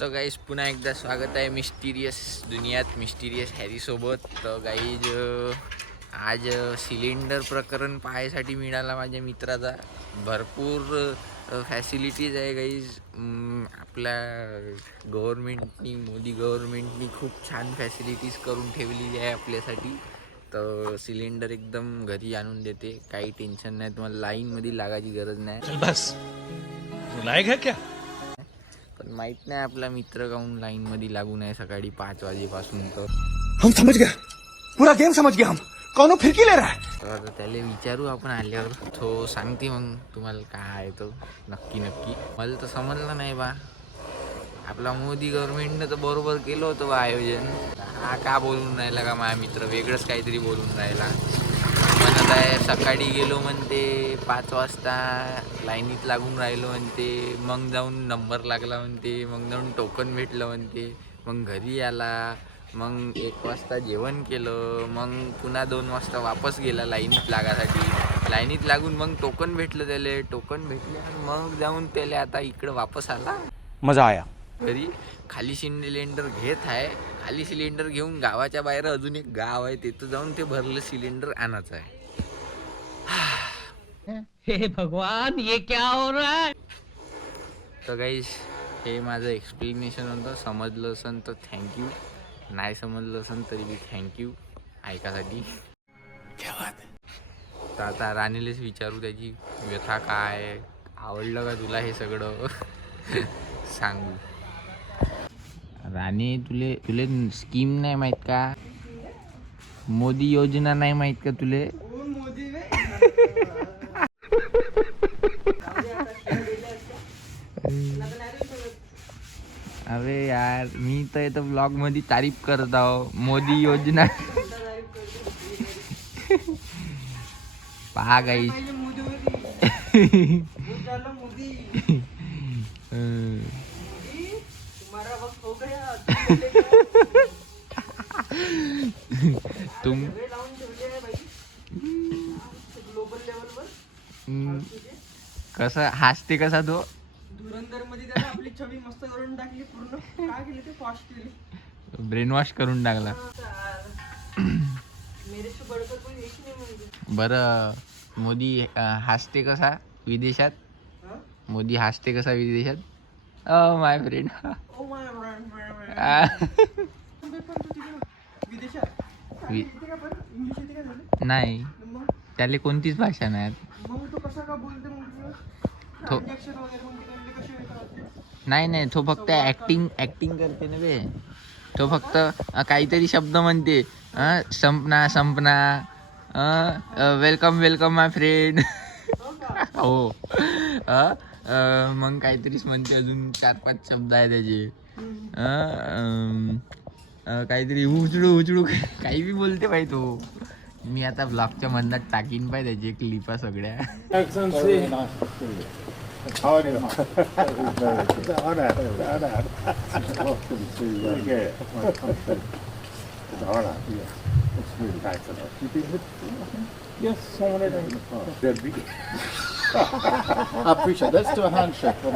तो गाईज पुन्हा एकदा स्वागत आहे मिस्टिरियस दुनियात मिस्टिरियस हॅरी सोबत. तर गाईज आज सिलेंडर प्रकरण पाहायसाठी मिळाला माझ्या मित्राचा. भरपूर फॅसिलिटीज आहे गाईज. आपल्या गव्हर्मेंटनी मोदी गव्हर्मेंटनी खूप छान फॅसिलिटीज करून ठेवलेली आहे आपल्यासाठी. तर सिलेंडर एकदम घरी आणून देते, काही टेन्शन नाही, तुम्हाला लाईनमध्ये लागायची गरज नाही. बस है क्या? पण माहित नाही आपला मित्र काहून लाईन मध्ये लागू नये सकाळी 5 वाजेपासून. तर हम समझ गया, पूरा गेम समझ गया. हम कौन फिरकी ले रहा है? तर आता त्याला विचारू आपण आल्यावर, तो सांगते मग तुम्हाला काय आहे. तो नक्की मला तर समजलं नाही बा. आपला मोदी गव्हर्नमेंटनं तर बरोबर केलं होतं बा आयोजन. हा का बोलून राहिला का माझा मित्र वेगळंच काहीतरी बोलून राहिला. म्हणत आहे सकाळी गेलो म्हणते 5 वाजता लाईनीत लागून राहिलो म्हणते, मग जाऊन नंबर लागला म्हणते, मग जाऊन टोकन भेटलं म्हणते, मग घरी आला, मग 1 वाजता जेवण केलं, मग पुन्हा 2 वाजता वापस गेला लाईनीत लागासाठी. लाईनीत लागून मग टोकन भेटलं त्याला, टोकन भेटल्यावर मग जाऊन त्याला आता इकडं वापस आला. मजा आया. घरी खाली सिलेंडर घेत आहे. खाली सिलेंडर घेऊन गावाच्या बाहेर अजून एक गाव आहे, तिथं जाऊन ते भरलं सिलेंडर आणायचं आहे. हे भगवान, ये क्या हो रहा है? तर गाईस हे माझं एक्सप्लेनेशन होतं. समजलं असेल तर थँक्यू, नाही समजलं असेल तरी बी थँक्यू ऐकासाठी. तर आता राणीलाच विचारू त्याची व्यथा काय, आवडलं का तुला हे सगळं सांगू. राणी तुले स्कीम नाही माहीत का? मोदी योजना नाही माहीत का तुले? अरे यार मी तर इथं ब्लॉग मध्ये तारीफ करत आहो मोदी योजना. पहा गाईस तुम कसा हसते कसा तो. धुरंधर मध्ये त्याला आपली छबी मस्त करून टाकली पूर्ण. काय केली ते फास्ट केली, ब्रेन वॉश करून टाकला. मेरे से बडकर कोई एक नाही म्हणजे. बरं मोदी हसते कसा विदेशात? मोदी हसते कसा विदेशात? Oh my friend. Oh my friend विदेशात येते का? पण इंग्लिश येते का झालं? नाही, मग त्याला कोणतीच भाषा नाही. मग तो कसा का बोलते मग तो इंजेक्शन वगैरे मग तिकडले कसे येतात? नाही तो फक्त ऍक्टिंग करते ना बे. तो फक्त काहीतरी शब्द म्हणते, संपना वेलकम माय फ्रेंड. हो मग काहीतरीच म्हणते, अजून 4-5 शब्द आहे त्याचे. काहीतरी उचडू काही बी बोलते बाई तो. मी आता ब्लॉगच्या मधनात टाकीन पाय त्याची क्लिपा सगळ्या. I appreciate. Let's do a handshake on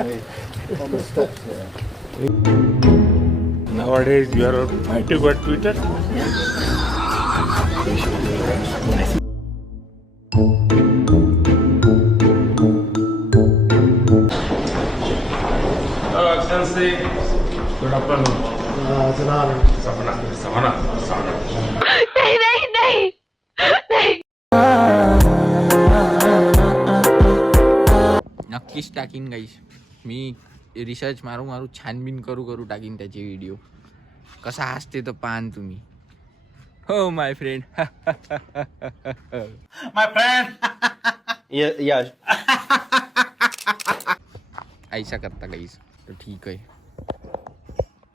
the steps here. Nowadays you are fighting on Twitter. Hello, Excellency. Good afternoon. It's an honor. Savannah. नहीं नक्कीच टाकीन गाईस. मी रिसर्च मारू छानबीन करू टाकीन त्याचे व्हिडिओ. कसा हसते तर पाहन तुम्ही. हो माय फ्रेंड. My friend. ऐसा करता गाईस तर ठीक आहे.